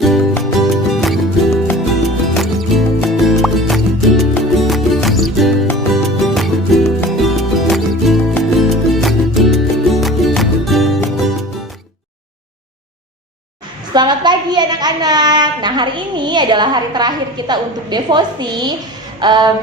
Selamat pagi anak-anak. Nah, hari ini adalah hari terakhir kita untuk devosi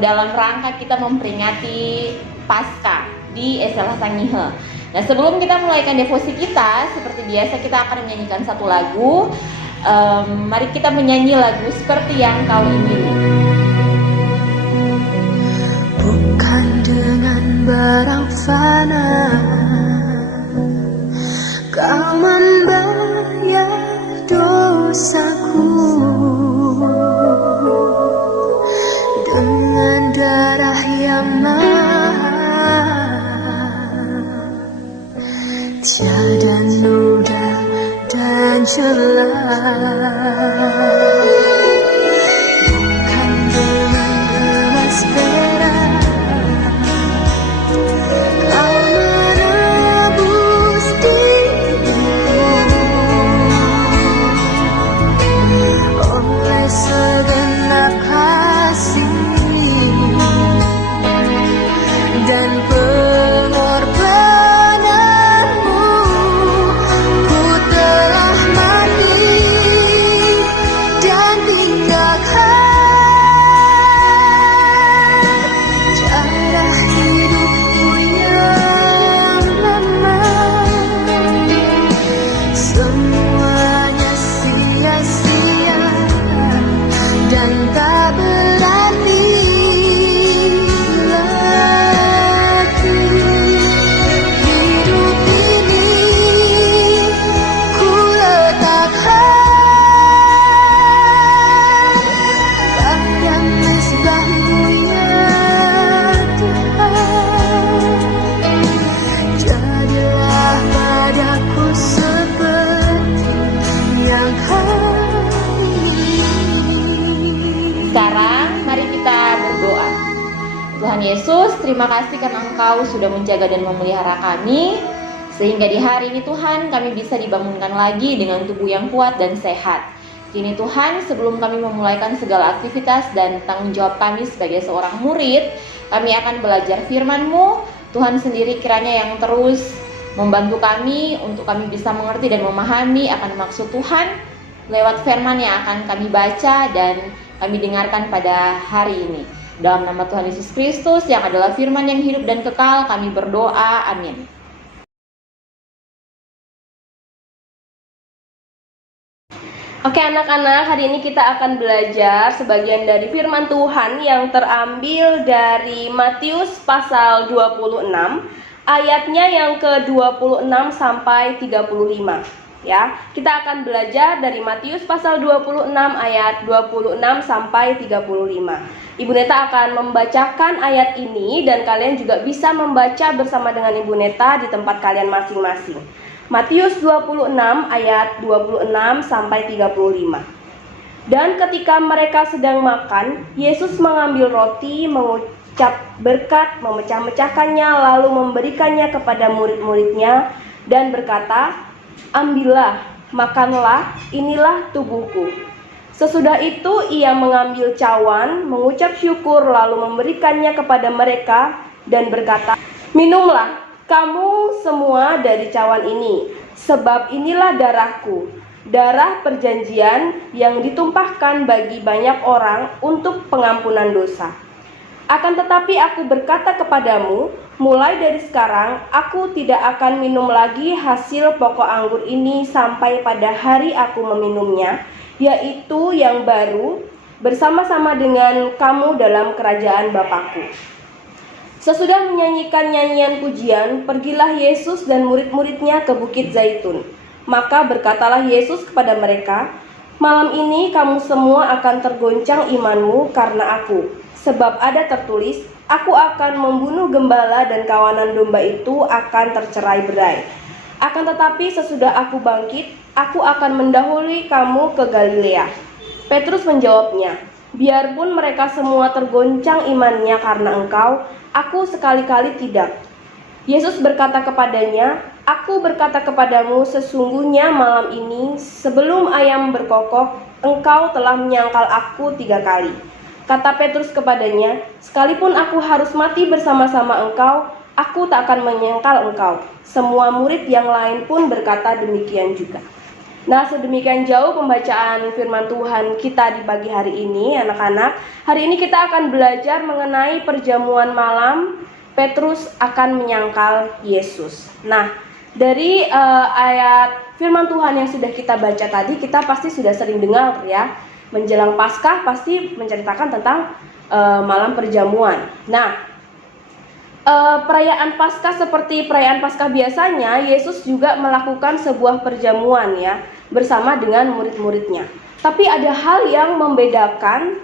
dalam rangka kita memperingati Paskah di SLH Sangihe. Nah, sebelum kita mulaikan devosi kita, seperti biasa kita akan menyanyikan satu lagu. Mari kita menyanyi lagu Seperti Yang Kau Ingini. Bukan dengan barang fana Kau membayar dosaku, dengan darah yang mahal, tiada noda dan celah. Bukan dengan emas perak Kau menebus diriku, oleh segenap kasih dan pengorbananmu, ku telah mati dan tinggalkan cara hidupku yang lama. Semuanya sia-sia dan tak berarti lagi. Hidup ini ku letakkan pada mezbah-Mu ya Tuhan. Jadilah padaku seperti yang Kau ingini. Sekarang mari kita berdoa. Tuhan Yesus, terima kasih karena Engkau sudah menjaga dan memelihara kami, sehingga di hari ini Tuhan kami bisa dibangunkan lagi dengan tubuh yang kuat dan sehat. Kini Tuhan, sebelum kami memulaikan segala aktivitas dan tanggung jawab kami sebagai seorang murid, kami akan belajar firman-Mu. Tuhan sendiri kiranya yang terus membantu kami untuk kami bisa mengerti dan memahami akan maksud Tuhan lewat firman yang akan kami baca dan kami dengarkan pada hari ini. Dalam nama Tuhan Yesus Kristus yang adalah firman yang hidup dan kekal, kami berdoa. Amin. Oke anak-anak, hari ini kita akan belajar sebagian dari firman Tuhan yang terambil dari Matius pasal 26, ayatnya yang ke-26 sampai 35. Ya, kita akan belajar dari Matius pasal 26 ayat 26 sampai 35. Ibu Neta akan membacakan ayat ini dan kalian juga bisa membaca bersama dengan Ibu Neta di tempat kalian masing-masing. Matius 26 ayat 26 sampai 35. Dan ketika mereka sedang makan, Yesus mengambil roti, mengucap berkat, memecah-mecahkannya, lalu memberikannya kepada murid-muridnya dan berkata, "Ambillah, makanlah, inilah tubuhku." Sesudah itu ia mengambil cawan, mengucap syukur, lalu memberikannya kepada mereka dan berkata, "Minumlah kamu semua dari cawan ini, sebab inilah darahku, darah perjanjian yang ditumpahkan bagi banyak orang untuk pengampunan dosa. Akan tetapi aku berkata kepadamu, mulai dari sekarang aku tidak akan minum lagi hasil pokok anggur ini sampai pada hari aku meminumnya, yaitu yang baru bersama-sama dengan kamu dalam kerajaan Bapakku." Sesudah menyanyikan nyanyian pujian, pergilah Yesus dan murid-muridnya ke Bukit Zaitun. Maka berkatalah Yesus kepada mereka, "Malam ini kamu semua akan tergoncang imanmu karena aku. Sebab ada tertulis, aku akan membunuh gembala dan kawanan domba itu akan tercerai-berai. Akan tetapi sesudah aku bangkit, aku akan mendahului kamu ke Galilea." Petrus menjawabnya, "Biarpun mereka semua tergoncang imannya karena engkau, aku sekali-kali tidak." Yesus berkata kepadanya, Aku berkata kepadamu, sesungguhnya malam ini sebelum ayam berkokok, engkau telah menyangkal aku 3 kali. Kata Petrus kepadanya, sekalipun aku harus mati bersama-sama engkau, aku tak akan menyangkal engkau. Semua murid yang lain pun berkata demikian juga. Nah, sedemikian jauh pembacaan firman Tuhan kita di pagi hari ini, anak-anak. Hari ini kita akan belajar mengenai perjamuan malam Petrus akan menyangkal Yesus. Nah, dari ayat firman Tuhan yang sudah kita baca tadi, kita pasti sudah sering dengar ya. Menjelang Paskah pasti menceritakan tentang malam perjamuan. Nah, perayaan Paskah seperti perayaan Paskah biasanya, Yesus juga melakukan sebuah perjamuan ya bersama dengan murid-muridnya. Tapi ada hal yang membedakan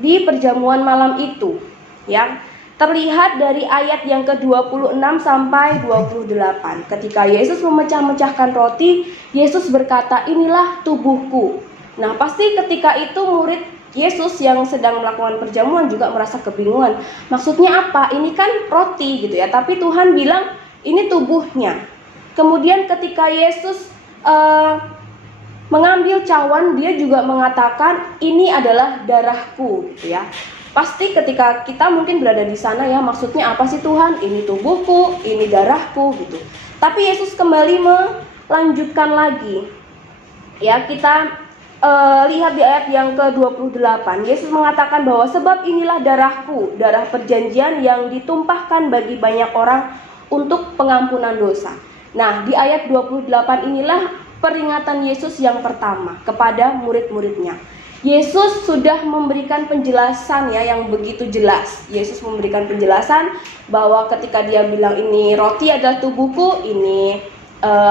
di perjamuan malam itu ya. Terlihat dari ayat yang ke-26 sampai 28. Ketika Yesus memecah-mecahkan roti, Yesus berkata, "Inilah tubuhku." Nah, pasti ketika itu murid Yesus yang sedang melakukan perjamuan juga merasa kebingungan. Maksudnya apa? Ini kan roti gitu ya, tapi Tuhan bilang ini tubuhnya. Kemudian ketika Yesus mengambil cawan, dia juga mengatakan ini adalah darahku gitu ya. Pasti ketika kita mungkin berada di sana ya, maksudnya apa sih Tuhan? Ini tubuhku, ini darahku gitu. Tapi Yesus kembali melanjutkan lagi. Ya, kita lihat di ayat yang ke-28. Yesus mengatakan bahwa sebab inilah darahku, darah perjanjian yang ditumpahkan bagi banyak orang untuk pengampunan dosa. Nah, di ayat 28 inilah peringatan Yesus yang pertama kepada murid-muridnya. Yesus sudah memberikan penjelasan ya yang begitu jelas. Yesus memberikan penjelasan bahwa ketika dia bilang ini roti adalah tubuhku, ini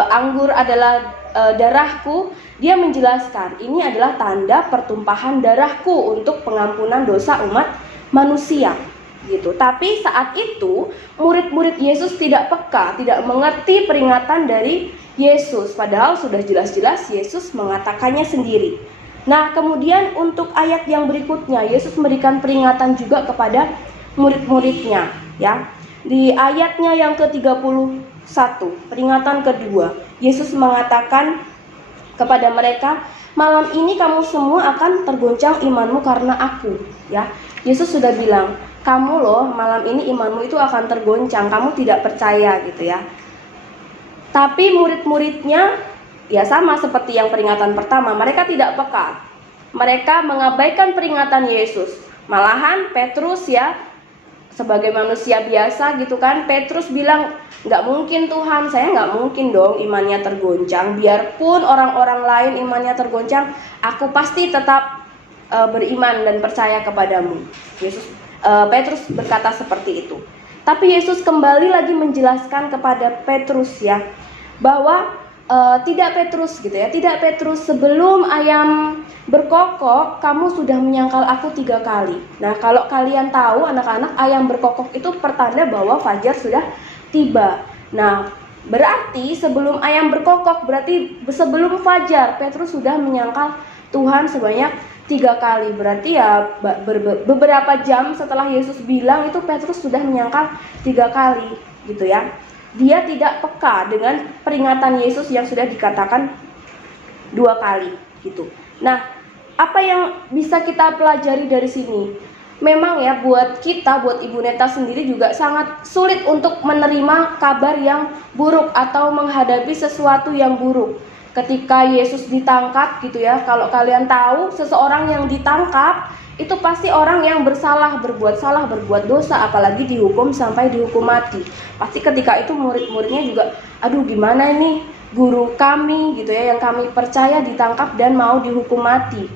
anggur adalah darahku, dia menjelaskan ini adalah tanda pertumpahan darahku untuk pengampunan dosa umat manusia gitu. Tapi saat itu murid-murid Yesus tidak peka, tidak mengerti peringatan dari Yesus, padahal sudah jelas-jelas Yesus mengatakannya sendiri. Nah, kemudian untuk ayat yang berikutnya, Yesus memberikan peringatan juga kepada murid-muridnya ya. Di ayatnya yang ke-31, peringatan kedua, Yesus mengatakan kepada mereka, malam ini kamu semua akan tergoncang imanmu karena aku ya. Yesus sudah bilang, kamu loh malam ini imanmu itu akan tergoncang, kamu tidak percaya gitu ya. Tapi murid-muridnya ya sama seperti yang peringatan pertama, mereka tidak peka. Mereka mengabaikan peringatan Yesus. Malahan Petrus ya, sebagai manusia biasa gitu kan, Petrus bilang, nggak mungkin Tuhan, saya nggak mungkin dong imannya tergoncang. Biarpun orang-orang lain imannya tergoncang, aku pasti tetap beriman dan percaya kepadamu. Petrus berkata seperti itu. Tapi Yesus kembali lagi menjelaskan kepada Petrus ya, bahwa tidak Petrus gitu ya, tidak Petrus, sebelum ayam berkokok kamu sudah menyangkal aku 3 kali. Nah, kalau kalian tahu anak-anak, ayam berkokok itu pertanda bahwa fajar sudah tiba. Nah, berarti sebelum ayam berkokok, berarti sebelum fajar Petrus sudah menyangkal Tuhan sebanyak 3 kali. Berarti ya beberapa jam setelah Yesus bilang itu Petrus sudah menyangkal 3 kali gitu ya. Dia tidak peka dengan peringatan Yesus yang sudah dikatakan 2 kali gitu. Nah, apa yang bisa kita pelajari dari sini? Memang ya buat kita, buat Ibu Neta sendiri juga sangat sulit untuk menerima kabar yang buruk atau menghadapi sesuatu yang buruk. Ketika Yesus ditangkap gitu ya, kalau kalian tahu seseorang yang ditangkap itu pasti orang yang bersalah, berbuat salah, berbuat dosa, apalagi dihukum sampai dihukum mati. Pasti ketika itu murid-muridnya juga, aduh gimana ini guru kami gitu ya, yang kami percaya ditangkap dan mau dihukum mati.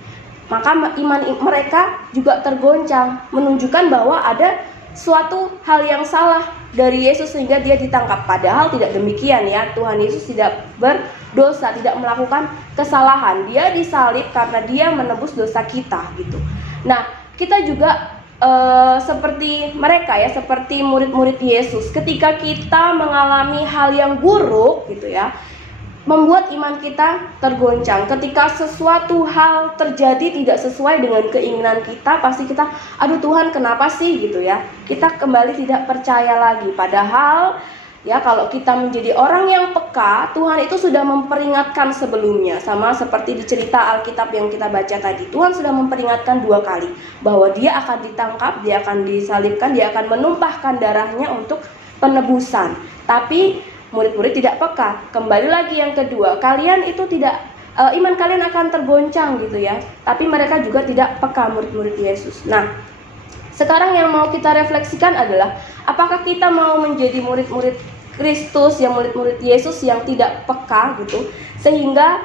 Maka iman mereka juga tergoncang, menunjukkan bahwa ada suatu hal yang salah dari Yesus sehingga dia ditangkap. Padahal tidak demikian ya, Tuhan Yesus tidak berdosa, tidak melakukan kesalahan. Dia disalib karena dia menebus dosa kita gitu. Nah, kita juga seperti mereka ya, seperti murid-murid Yesus, ketika kita mengalami hal yang buruk gitu ya, membuat iman kita tergoncang. Ketika sesuatu hal terjadi tidak sesuai dengan keinginan kita, pasti kita, aduh Tuhan kenapa sih gitu ya. Kita kembali tidak percaya lagi. Padahal Ya, kalau kita menjadi orang yang peka, Tuhan itu sudah memperingatkan sebelumnya. Sama seperti di cerita Alkitab yang kita baca tadi. Tuhan sudah memperingatkan 2 kali bahwa dia akan ditangkap, dia akan disalibkan, dia akan menumpahkan darahnya untuk penebusan. Tapi murid-murid tidak peka. Kembali lagi yang kedua, kalian itu tidak iman kalian akan tergoncang gitu ya. Tapi mereka juga tidak peka, murid-murid Yesus. Nah, sekarang yang mau kita refleksikan adalah apakah kita mau menjadi murid-murid Kristus, yang murid-murid Yesus yang tidak peka gitu, sehingga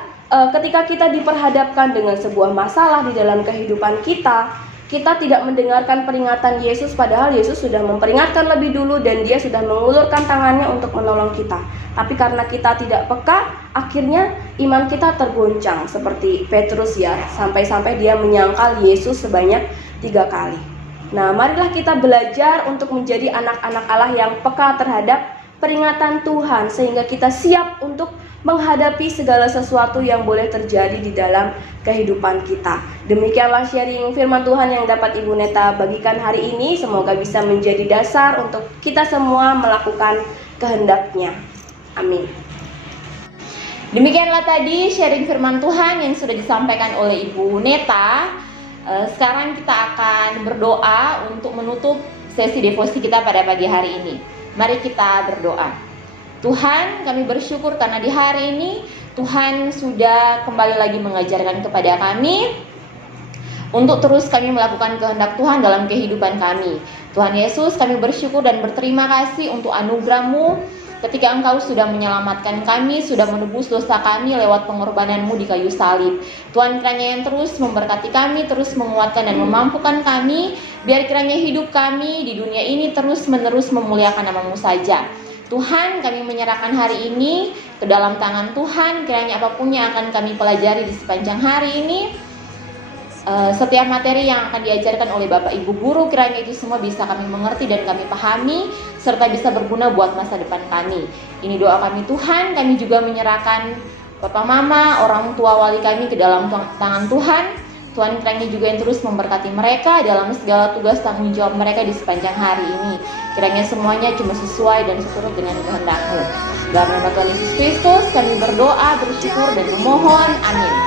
ketika kita diperhadapkan dengan sebuah masalah di dalam kehidupan kita tidak mendengarkan peringatan Yesus, padahal Yesus sudah memperingatkan lebih dulu dan dia sudah mengulurkan tangannya untuk menolong kita. Tapi karena kita tidak peka, akhirnya iman kita tergoncang seperti Petrus ya, sampai-sampai dia menyangkal Yesus sebanyak 3 kali. Nah, marilah kita belajar untuk menjadi anak-anak Allah yang peka terhadap peringatan Tuhan, sehingga kita siap untuk menghadapi segala sesuatu yang boleh terjadi di dalam kehidupan kita. Demikianlah sharing firman Tuhan yang dapat Ibu Neta bagikan hari ini. Semoga bisa menjadi dasar untuk kita semua melakukan kehendak-Nya. Amin. Demikianlah tadi sharing firman Tuhan yang sudah disampaikan oleh Ibu Neta. Sekarang kita akan berdoa untuk menutup sesi devosi kita pada pagi hari ini. Mari kita berdoa. Tuhan, kami bersyukur karena di hari ini Tuhan sudah kembali lagi mengajarkan kepada kami untuk terus kami melakukan kehendak Tuhan dalam kehidupan kami. Tuhan Yesus, kami bersyukur dan berterima kasih untuk anugerah-Mu ketika Engkau sudah menyelamatkan kami, sudah menebus dosa kami lewat pengorbanan-Mu di kayu salib. Tuhan, kiranya yang terus memberkati kami, terus menguatkan dan memampukan kami, biar kiranya hidup kami di dunia ini terus-menerus memuliakan nama-Mu saja. Tuhan, kami menyerahkan hari ini ke dalam tangan Tuhan. Kiranya apapun yang akan kami pelajari di sepanjang hari ini, setiap materi yang akan diajarkan oleh Bapak Ibu Guru, kiranya itu semua bisa kami mengerti dan kami pahami, serta bisa berguna buat masa depan kami. Ini doa kami Tuhan. Kami juga menyerahkan Bapak Mama, orang tua wali kami ke dalam tangan Tuhan. Tuhan, kiranya juga yang terus memberkati mereka dalam segala tugas tanggung jawab mereka di sepanjang hari ini. Kiranya semuanya cuma sesuai dan seturut dengan kehendak-Mu. Dalam nama Tuhan Yesus Kristus kami berdoa, bersyukur dan memohon. Amin.